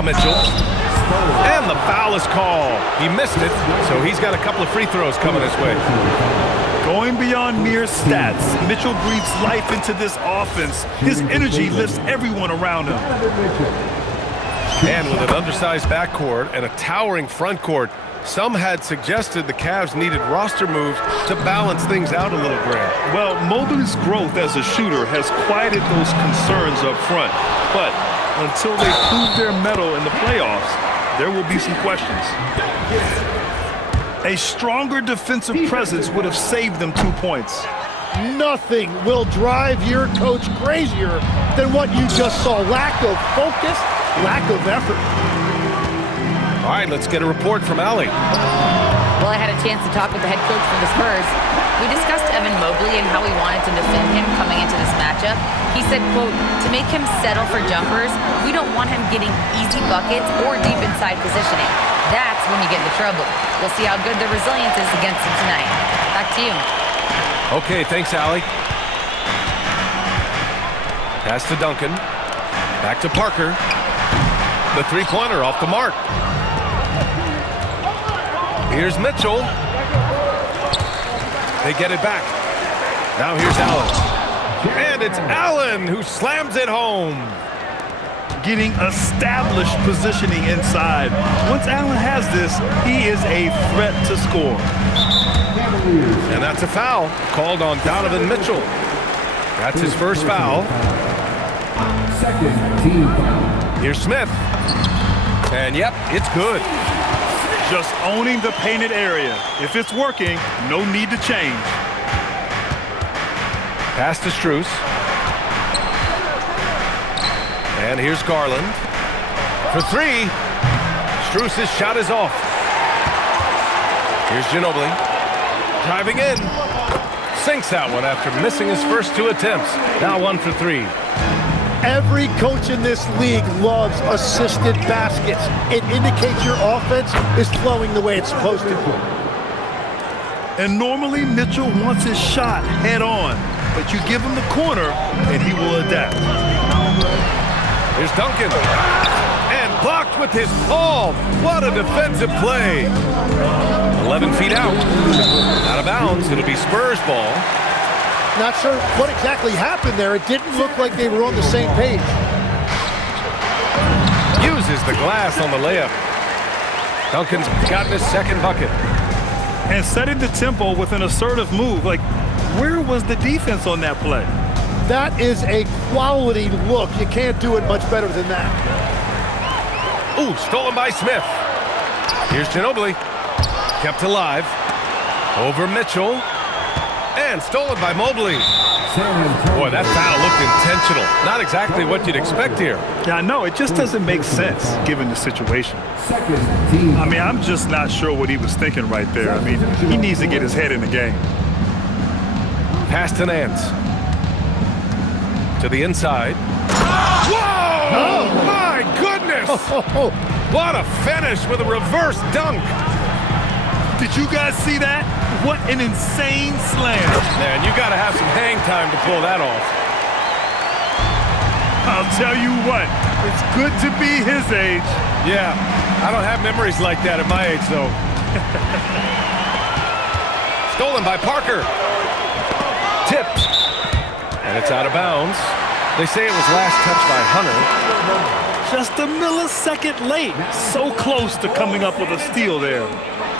Now Mitchell. And the foul is called. He missed it, so he's got a couple of free throws coming his way. Going beyond mere stats, Mitchell breathes life into this offense. His energy lifts everyone around him. And with an undersized backcourt and a towering front court, some had suggested the Cavs needed roster moves to balance things out a little, Grant. Well, Mobley's growth as a shooter has quieted those concerns up front. But until they prove their mettle in the playoffs, there will be some questions. A stronger defensive presence would have saved them 2 points. Nothing will drive your coach crazier than what you just saw. Lack of focus, lack of effort. All right, let's get a report from Allie. Well, I had a chance to talk with the head coach for the Spurs. We discussed Evan Mobley and how we wanted to defend him coming into this matchup. He said, quote, to make him settle for jumpers, we don't want him getting easy buckets or deep inside positioning. That's when you get into trouble. We'll see how good the resilience is against him tonight. Back to you. Okay, thanks, Allie. Pass to Duncan. Back to Parker. The three-pointer off the mark. Here's Mitchell. They get it back. Now here's Allen. And it's Allen who slams it home. Getting established positioning inside. Once Allen has this, he is a threat to score. And that's a foul called on Donovan Mitchell. That's his first foul. Second team foul. Here's Smith. And yep, it's good. Just owning the painted area. If it's working, no need to change. Pass to Strus. And here's Garland. For three. Strus' shot is off. Here's Ginobili. Driving in. Sinks that one after missing his first two attempts. Now 1 for 3. Every coach in this league loves assisted baskets. It indicates your offense is flowing the way it's supposed to. And normally Mitchell wants his shot head on, but you give him the corner and he will adapt. Here's Duncan. And blocked with his palm. What a defensive play. 11 feet out. Out of bounds. It'll be Spurs ball. Not sure what exactly happened there. It didn't look like they were on the same page. Uses the glass on the layup. Duncan's gotten his second bucket. And setting the tempo with an assertive move. Like, where was the defense on that play? That is a quality look. You can't do it much better than that. Ooh, stolen by Smith. Here's Ginobili. Kept alive. Over Mitchell. And stolen by Mobley. Boy, that foul looked intentional. Not exactly what you'd expect here. Yeah, I know. It just doesn't make sense given the situation. I mean, I'm just not sure what he was thinking right there. I mean, he needs to get his head in the game. Pass to Nance. To the inside. Whoa! Oh, my goodness! What a finish with a reverse dunk. Did you guys see that? What an insane slam. Man, you got to have some hang time to pull that off. I'll tell you what, it's good to be his age. Yeah, I don't have memories like that at my age, though. Stolen by Parker. Tipped. And it's out of bounds. They say it was last touched by Hunter. Just a millisecond late. So close to coming up with a steal there.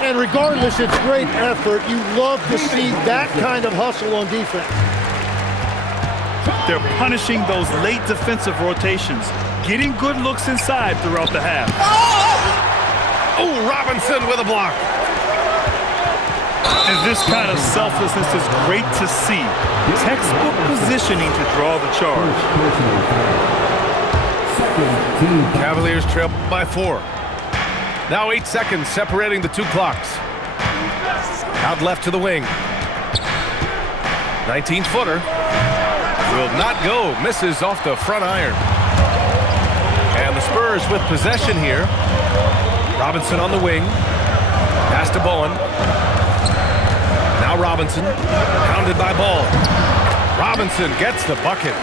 And regardless, it's great effort. You love to see that kind of hustle on defense. They're punishing those late defensive rotations, getting good looks inside throughout the half. Oh, Robinson with a block. And this kind of selflessness is great to see. Textbook positioning to draw the charge. Cavaliers trail by 4. Now 8 seconds separating the two clocks. Out left to the wing. 19-footer. Will not go. Misses off the front iron. And the Spurs with possession here. Robinson on the wing. Pass to Bowen. Now Robinson. Pounded by Ball. Robinson gets the bucket.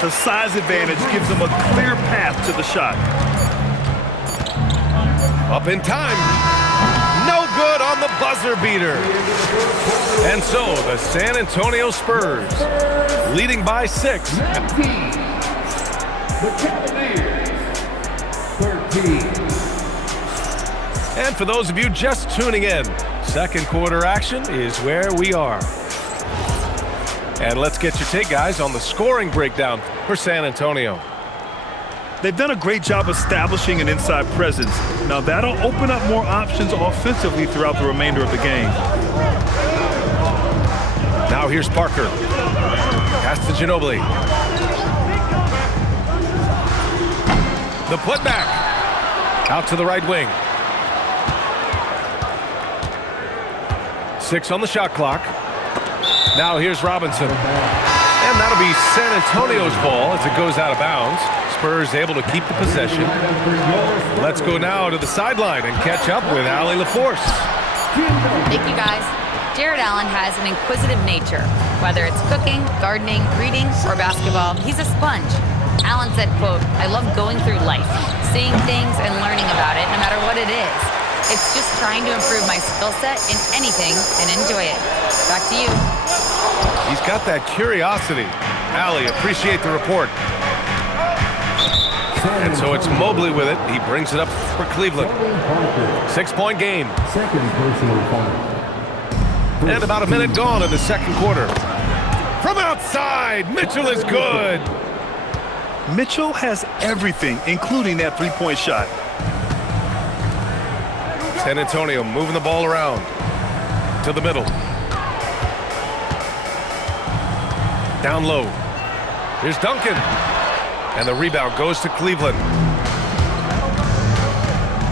The size advantage gives them a clear path to the shot. Up in time. No good on the buzzer beater. And so the San Antonio Spurs, leading by 6. The Cavaliers, 13. And for those of you just tuning in, second quarter action is where we are. And let's get your take, guys, on the scoring breakdown for San Antonio. They've done a great job establishing an inside presence. Now that'll open up more options offensively throughout the remainder of the game. Now here's Parker. Pass to Ginobili. The putback. Out to the right wing. 6 on the shot clock. Now here's Robinson. And that'll be San Antonio's ball as it goes out of bounds. Spurs able to keep the possession. Let's go now to the sideline and catch up with Allie LaForce. Thank you, guys. Jared Allen has an inquisitive nature. Whether it's cooking, gardening, reading, or basketball, he's a sponge. Allen said, quote, "I love going through life, seeing things and learning about it no matter what it is. It's just trying to improve my skill set in anything and enjoy it." Back to you. He's got that curiosity. Allie, appreciate the report. And so it's Mobley with it. He brings it up for Cleveland. 6-point game. Second personal foul. And about a minute gone in the second quarter. From outside, Mitchell is good. Mitchell has everything, including that three-point shot. San Antonio moving the ball around to the middle. Down low. Here's Duncan. And the rebound goes to Cleveland.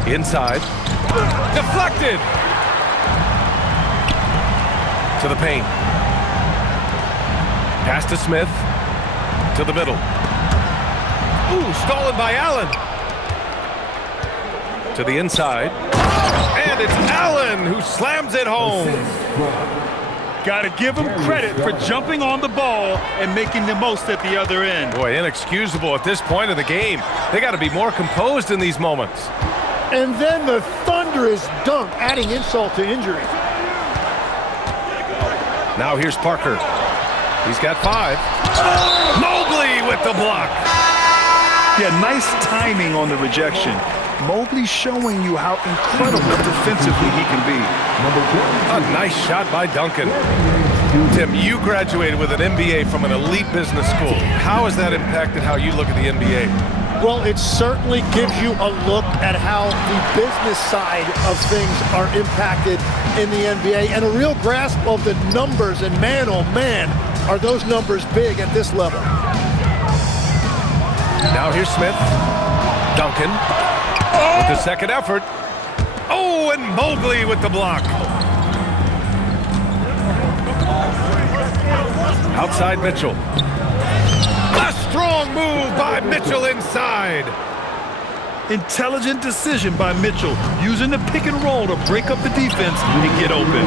Inside. Deflected. To the paint. Pass to Smith. To the middle. Ooh, stolen by Allen. To the inside. And it's Allen who slams it home. Got to give him credit for jumping on the ball and making the most at the other end. Boy, inexcusable at this point of the game. They got to be more composed in these moments. And then the thunderous dunk, adding insult to injury. Now here's Parker. He's got 5. Mobley with the block. Yeah, nice timing on the rejection. Mobley showing you how incredible defensively he can be. A nice shot by Duncan. Tim, you graduated with an MBA from an elite business school. How has that impacted how you look at the NBA? Well, it certainly gives you a look at how the business side of things are impacted in the NBA and a real grasp of the numbers. And man, oh man, are those numbers big at this level. Now here's Smith. Duncan with the second effort. Oh, and Mobley with the block. Outside Mitchell. A strong move by Mitchell inside. Intelligent decision by Mitchell, using the pick and roll to break up the defense and get open.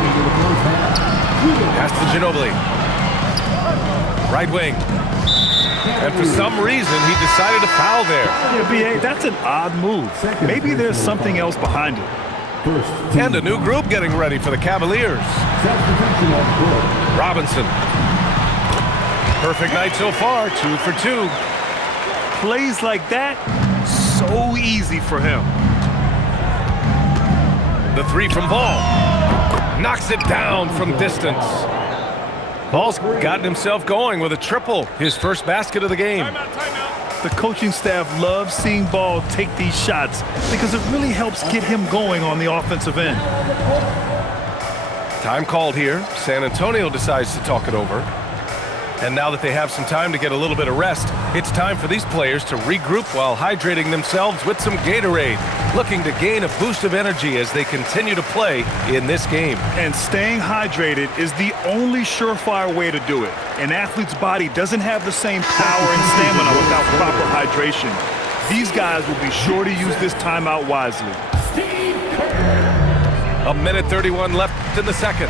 Pass to Ginobili. Right wing. And for some reason, he decided to foul there. Yeah, B.A., that's an odd move. Maybe there's something else behind it. And a new group getting ready for the Cavaliers. Robinson. Perfect night so far, 2 for 2. Plays like that, so easy for him. The 3 from Ball. Knocks it down from distance. Ball's gotten himself going with a triple, his first basket of the game. The coaching staff loves seeing Ball take these shots because it really helps get him going on the offensive end. Time called here. San Antonio decides to talk it over. And now that they have some time to get a little bit of rest, it's time for these players to regroup while hydrating themselves with some Gatorade, looking to gain a boost of energy as they continue to play in this game. And staying hydrated is the only surefire way to do it. An athlete's body doesn't have the same power and stamina without proper hydration. These guys will be sure to use this timeout wisely. 1:31 left in the second.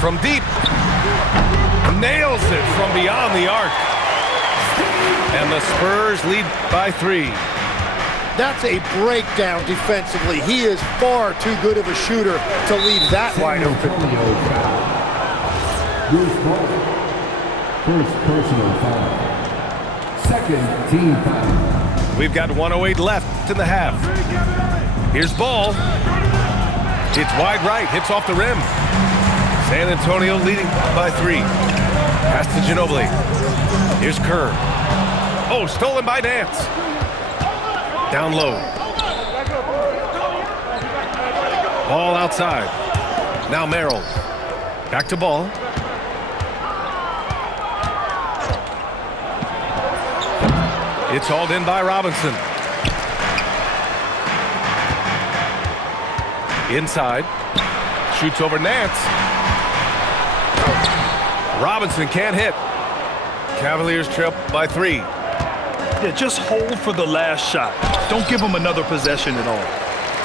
From deep, nails it from beyond the arc. And the Spurs lead by 3. That's a breakdown defensively. He is far too good of a shooter to leave that wide open. Antonio foul. Bruce Bowen. First personal foul. Second team foul. We've got 1:08 left in the half. Here's Ball. It's wide right, hits off the rim. San Antonio leading by 3. Pass to Ginobili. Here's Kerr. Oh, stolen by Nance. Down low. Ball outside. Now Merrill. Back to Ball. It's hauled in by Robinson. Inside. Shoots over Nance. Robinson can't hit. Cavaliers trail by 3. Yeah, just hold for the last shot. Don't give them another possession at all.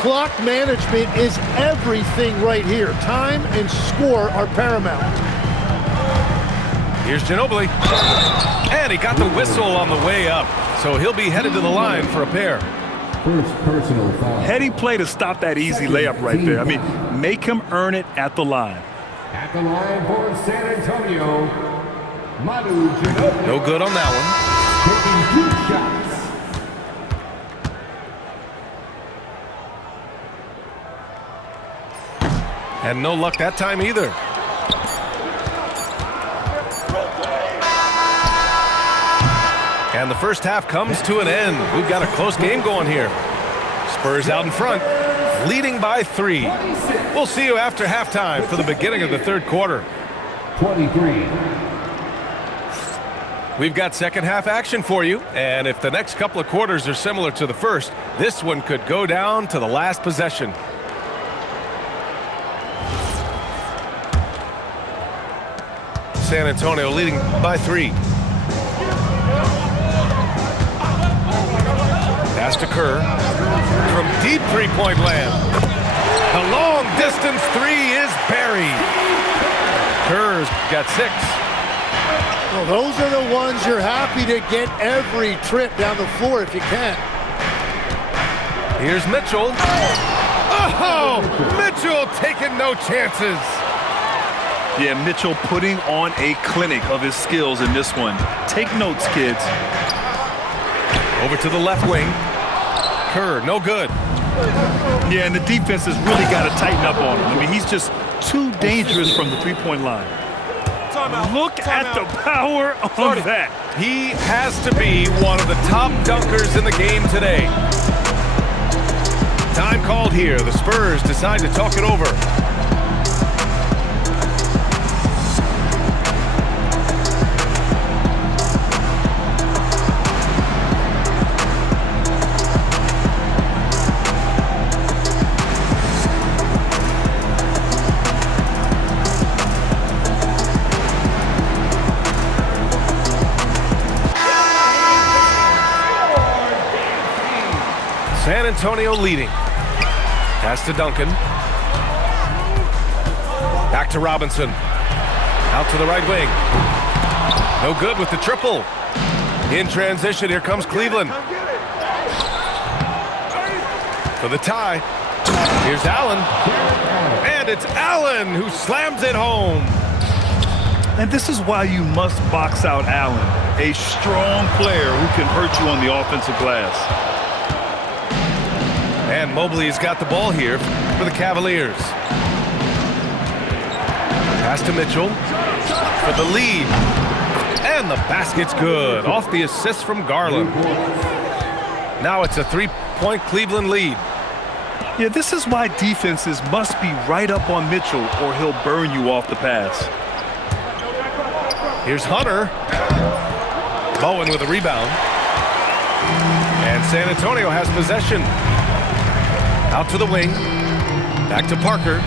Clock management is everything right here. Time and score are paramount. Here's Ginobili. And he got the whistle on the way up. So he'll be headed to the line for a pair. First personal foul. Heady play to stop that easy layup right there. I mean, make him earn it at the line. At the line for San Antonio, Manu Ginobili. No good on that one. Taking 2 shots. And no luck that time either. And the first half comes to an end. We've got a close game going here. Spurs out in front, leading by 3. We'll see you after halftime for the beginning of the third quarter. 23. We've got second half action for you, and if the next couple of quarters are similar to the first, this one could go down to the last possession. San Antonio leading by 3. Pass to Kerr from deep three-point land. The long distance 3 is buried. Kerr's got 6. Well, those are the ones you're happy to get every trip down the floor if you can. Here's Mitchell. Oh, Mitchell taking no chances. Yeah, Mitchell putting on a clinic of his skills in this one. Take notes, kids. Over to the left wing. Kerr, no good. Yeah, and the defense has really got to tighten up on him. I mean, he's just too dangerous from the three-point line. Look at the power on that. He has to be one of the top dunkers in the game today. Time called here. The Spurs decide to talk it over. San Antonio leading. Pass to Duncan. Back to Robinson. Out to the right wing. No good with the triple. In transition, here comes Cleveland. For the tie. Here's Allen. And it's Allen who slams it home. And this is why you must box out Allen, a strong player who can hurt you on the offensive glass. And Mobley's got the ball here for the Cavaliers. Pass to Mitchell for the lead. And the basket's good. Off the assist from Garland. Now it's a 3-point Cleveland lead. Yeah, this is why defenses must be right up on Mitchell or he'll burn you off the pass. Here's Hunter. Bowen with a rebound. And San Antonio has possession. Out to the wing. Back to Parker.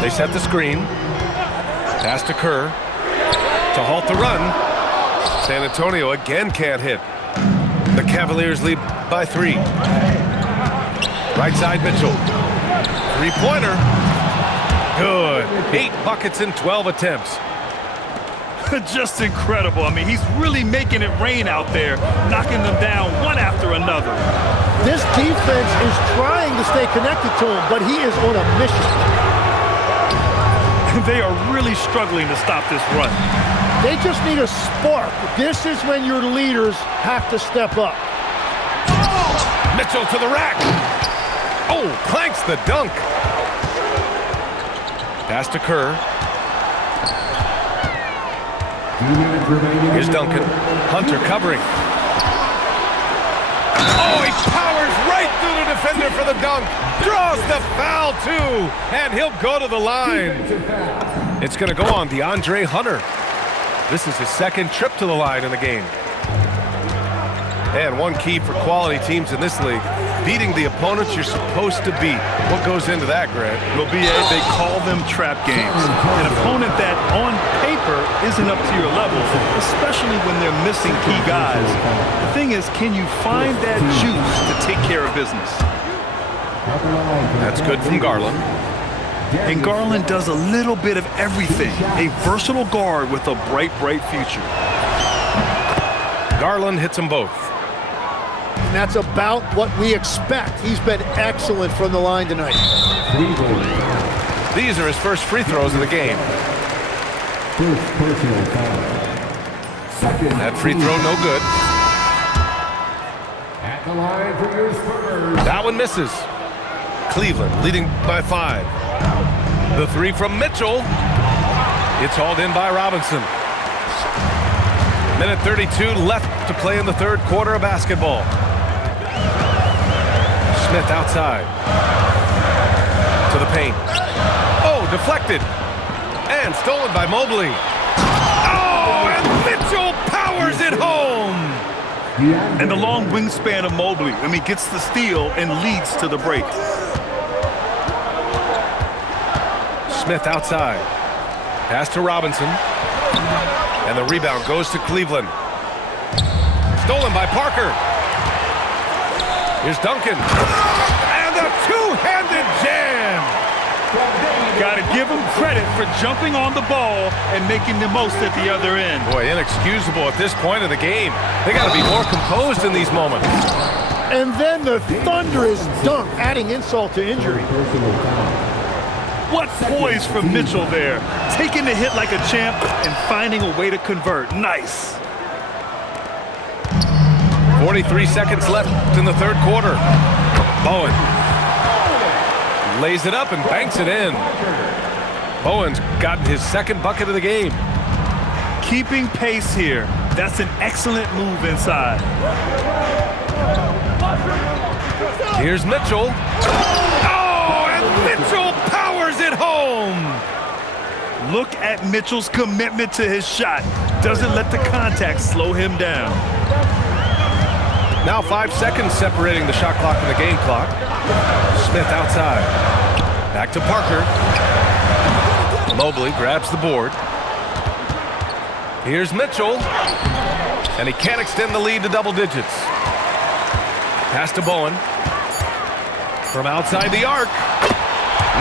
They set the screen. Pass to Kerr. To halt the run. San Antonio again can't hit. The Cavaliers lead by 3. Right side Mitchell. 3-pointer. Good. 8 buckets in 12 attempts. Just incredible. I mean, he's really making it rain out there, knocking them down one after another. This defense is trying to stay connected to him, but he is on a mission. They are really struggling to stop this run. They just need a spark. This is when your leaders have to step up. Mitchell to the rack. Oh, clanks the dunk. Pass to Kerr. Here's Duncan. Hunter covering. Oh, he powers right through the defender for the dunk. Draws the foul, too. And he'll go to the line. It's going to go on DeAndre Hunter. This is his second trip to the line in the game. And one key for quality teams in this league, beating the opponents you're supposed to beat. What goes into that, Grant? Well, BA, they call them trap games. An opponent that, on paper, isn't up to your level, especially when they're missing key guys. The thing is, can you find that juice to take care of business? That's good from Garland. And Garland does a little bit of everything. A versatile guard with a bright, bright future. Garland hits them both. And that's about what we expect. He's been excellent from the line tonight. These are his first free throws of the game. First personal foul. Second. That free throw no good. At the line for your Spurs. That one misses. Cleveland leading by 5. The 3 from Mitchell. It's hauled in by Robinson. Minute 32 left to play in the third quarter of basketball. Smith outside. To the paint. Oh, deflected. And stolen by Mobley. Oh, and Mitchell powers it home. And the long wingspan of Mobley, I mean, gets the steal and leads to the break. Smith outside. Pass to Robinson. And the rebound goes to Cleveland. Stolen by Parker. Here's Duncan. And a two-handed jam. Got to give him credit for jumping on the ball and making the most at the other end. Boy, inexcusable at this point of the game. They got to be more composed in these moments. And then the thunderous dunk, adding insult to injury. What poise from Mitchell there. Taking the hit like a champ and finding a way to convert. Nice. 43 seconds left in the third quarter. Bowen lays it up and banks it in. Bowen's gotten his second bucket of the game. Keeping pace here. That's an excellent move inside. Here's Mitchell. Oh, and Mitchell powers it home. Look at Mitchell's commitment to his shot. Doesn't let the contact slow him down. Now 5 seconds separating the shot clock and the game clock. Smith outside. Back to Parker. Mobley grabs the board. Here's Mitchell. And he can't extend the lead to double digits. Pass to Bowen. From outside the arc.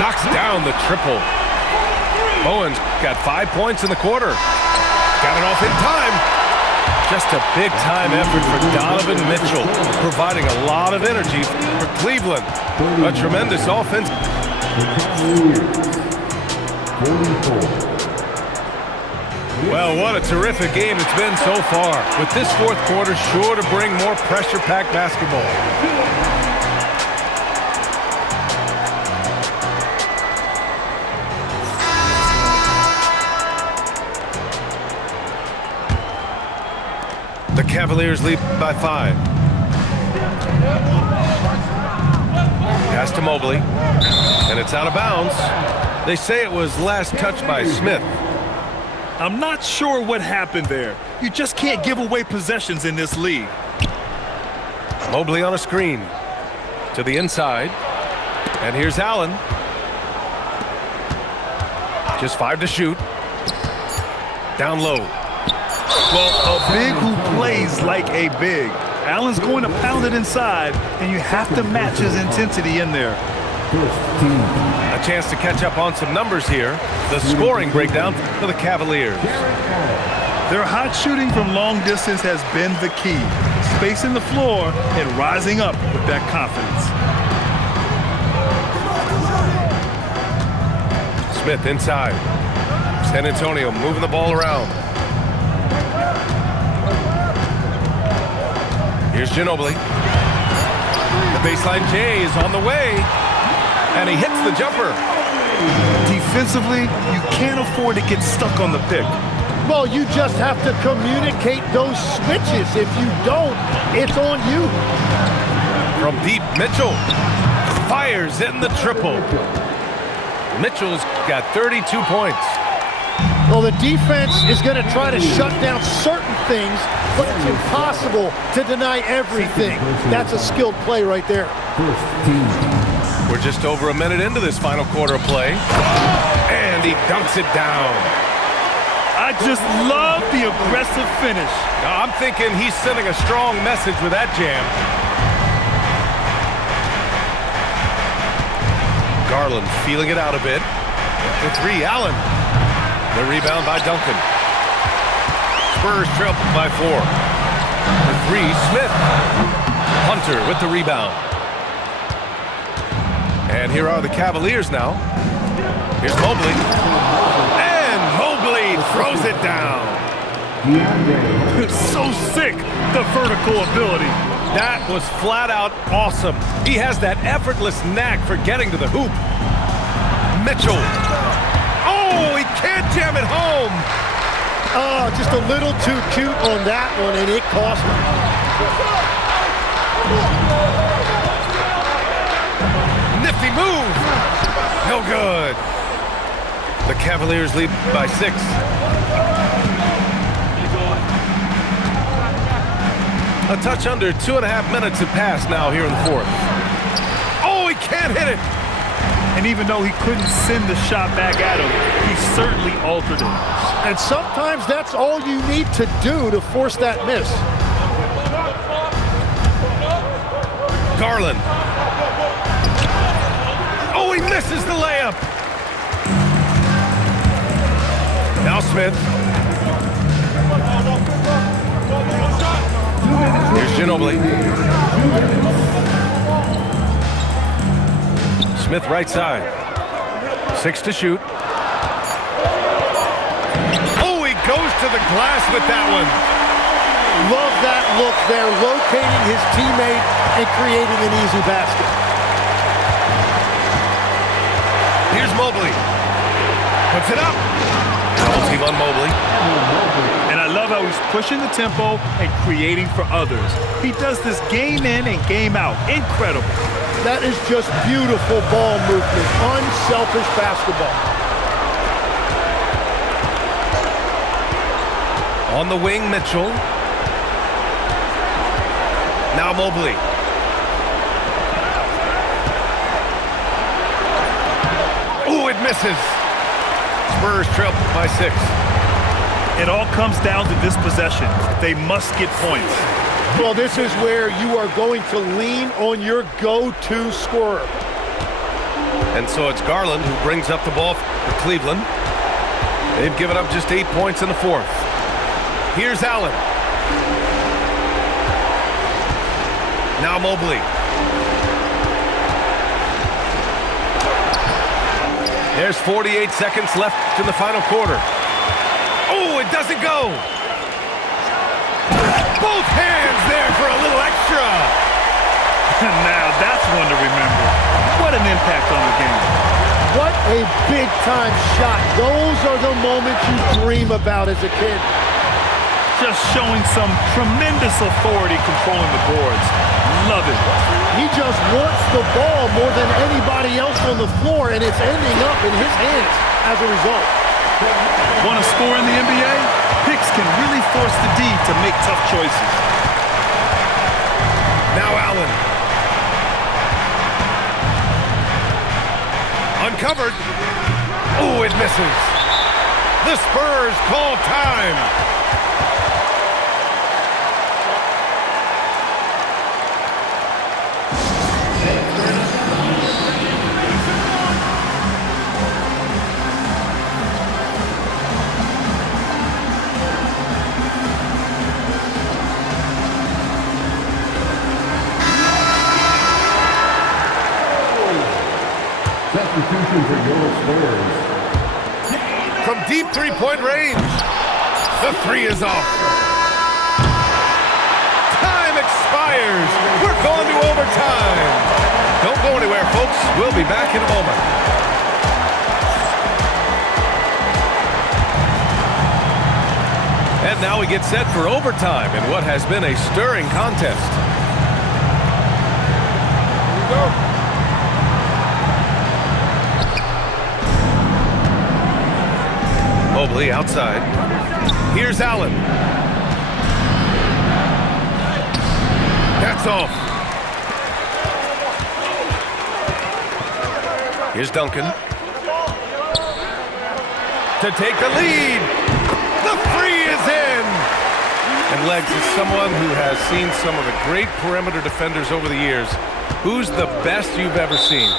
Knocks down the triple. Bowen's got 5 points in the quarter. Got it off in time. Just a big-time effort for Donovan Mitchell, providing a lot of energy for Cleveland. A tremendous offense. Well, what a terrific game it's been so far, with this fourth quarter sure to bring more pressure-packed basketball. The Cavaliers lead by 5. Pass to Mobley, and it's out of bounds. They say it was last touched by Smith. I'm not sure what happened there. You just can't give away possessions in this league. Mobley on a screen. To the inside. And here's Allen. Just 5 to shoot. Down low. Well, a big who plays like a big. Allen's going to pound it inside, and you have to match his intensity in there. A A chance to catch up on some numbers here. The scoring breakdown for the Cavaliers. Their hot shooting from long distance has been the key. Spacing the floor and rising up with that confidence. Smith inside. San Antonio moving the ball around. Here's Ginobili. The baseline J is on the way. And he hits the jumper. Defensively, you can't afford to get stuck on the pick. Well, you just have to communicate those switches. If you don't, it's on you. From deep, Mitchell fires in the triple. Mitchell's got 32 points. Well, the defense is going to try to shut down certain things, but it's impossible to deny everything. That's a skilled play right there. We're just over a minute into this final quarter of play. And he dunks it down. I just love the aggressive finish. Now, I'm thinking he's sending a strong message with that jam. Garland feeling it out a bit. The three, Allen. The rebound by Duncan. Spurs trail by 4. The three, Smith. Hunter with the rebound. And here are the Cavaliers now. Here's Mobley. And Mobley throws it down. It's so sick, the vertical ability. That was flat out awesome. He has that effortless knack for getting to the hoop. Mitchell. Oh, he can't jam it home. Oh, just a little too cute on that one, and it cost him. Nifty move. No good. The Cavaliers lead by 6. A touch under 2.5 minutes have passed now here in the 4th. Oh, he can't hit it. And even though he couldn't send the shot back at him, he certainly altered it. And sometimes that's all you need to do to force that miss. Garland. Oh, he misses the layup. Now Smith. Here's Ginobili. Smith right side. 6 to shoot. Oh, he goes to the glass with that one. Love that look there, locating his teammate and creating an easy basket. Here's Mobley. Puts it up. Double team on Mobley. And I love how he's pushing the tempo and creating for others. He does this game in and game out. Incredible. That is just beautiful ball movement, unselfish basketball. On the wing, Mitchell. Now Mobley. Oh, it misses. Spurs trail by 6. It all comes down to this possession. They must get points. Well, this is where you are going to lean on your go-to scorer. And so it's Garland who brings up the ball for Cleveland. They've given up just 8 points in the 4th. Here's Allen. Now Mobley. There's 48 seconds left in the final quarter. Oh, it doesn't go. Both hands there for a little extra. Now that's one to remember. What an impact on the game. What a big-time shot. Those are the moments you dream about as a kid. Just showing some tremendous authority controlling the boards. Love it. He just wants the ball more than anybody else on the floor, and it's ending up in his hands as a result. Want to score in the NBA? Picks can really force the D to make tough choices. Now Allen. Uncovered. Oh, it misses. The Spurs call time. Spurs. From deep three-point range. The three is off. Time expires. We're going to overtime. Don't go anywhere, folks. We'll be back in a moment. And now we get set for overtime in what has been a stirring contest. Here we go. Mobley outside. Here's Allen. That's off. Here's Duncan. To take the lead. The three is in. And Legs is someone who has seen some of the great perimeter defenders over the years. Who's the best you've ever seen?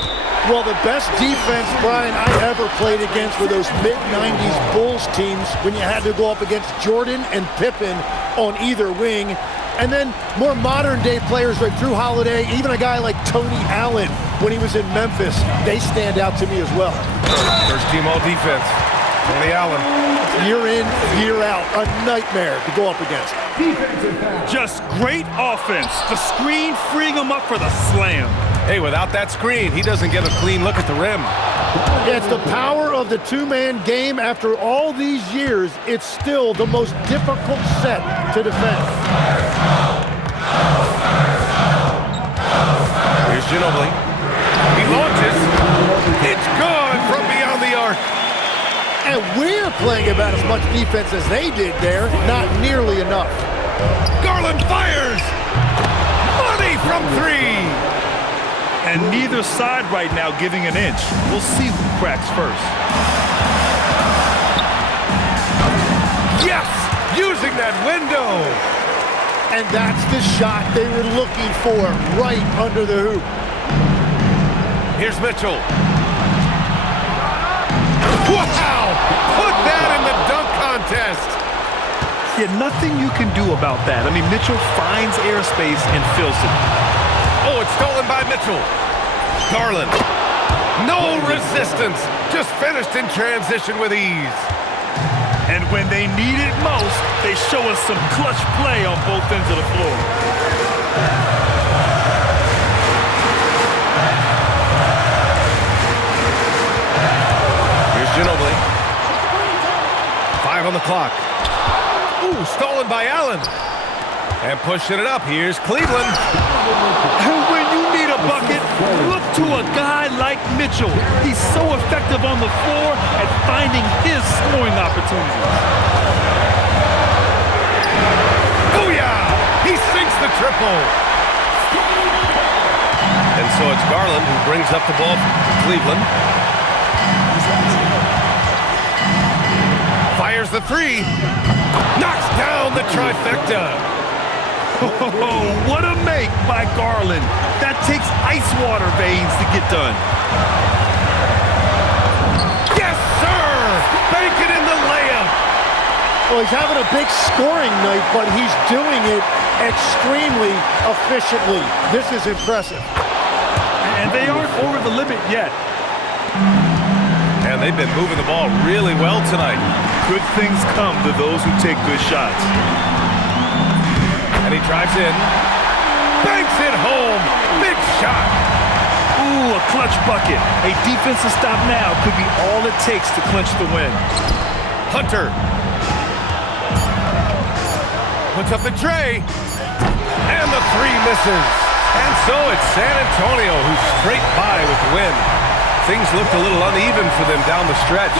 Well, the best defense, Brian, I ever played against were those mid-90s Bulls teams when you had to go up against Jordan and Pippen on either wing. And then more modern-day players like Drew Holiday, even a guy like Tony Allen when he was in Memphis, they stand out to me as well. First team all-defense, Tony Allen. Year in, year out, a nightmare to go up against. Just great offense. The screen freeing him up for the slam. Hey, without that screen, he doesn't get a clean look at the rim. Yeah, it's the power of the two-man game. After all these years, it's still the most difficult set to defend. Here's Ginobili. He launches. It's gone from beyond the arc. And we're playing about as much defense as they did there. Not nearly enough. Garland fires. Money from three. And neither side right now giving an inch. We'll see who cracks first. Yes! Using that window. And that's the shot they were looking for, right under the hoop. Here's Mitchell. Wow! Put that in the dunk contest. Yeah, nothing you can do about that. I mean, Mitchell finds airspace and fills it. Oh, it's stolen by Mitchell. Garland. No resistance. Just finished in transition with ease. And when they need it most, they show us some clutch play on both ends of the floor. Here's Ginobili. 5 on the clock. Ooh, stolen by Allen. And pushing it up. Here's Cleveland. And when you need a bucket, look to a guy like Mitchell. He's so effective on the floor at finding his scoring opportunities. Booyah! He sinks the triple. And so it's Garland who brings up the ball for Cleveland. Fires the three. Knocks down the trifecta. Oh, what a make by Garland. That takes ice water veins to get done. Yes, sir! Bank it in the layup. Well, he's having a big scoring night, but he's doing it extremely efficiently. This is impressive. And they aren't over the limit yet. And they've been moving the ball really well tonight. Good things come to those who take good shots. And he drives in. Banks it home. Big shot. Ooh, a clutch bucket. A defensive stop now could be all it takes to clinch the win. Hunter. Puts up the tray. And the three misses. And so it's San Antonio who scraped by with the win. Things looked a little uneven for them down the stretch.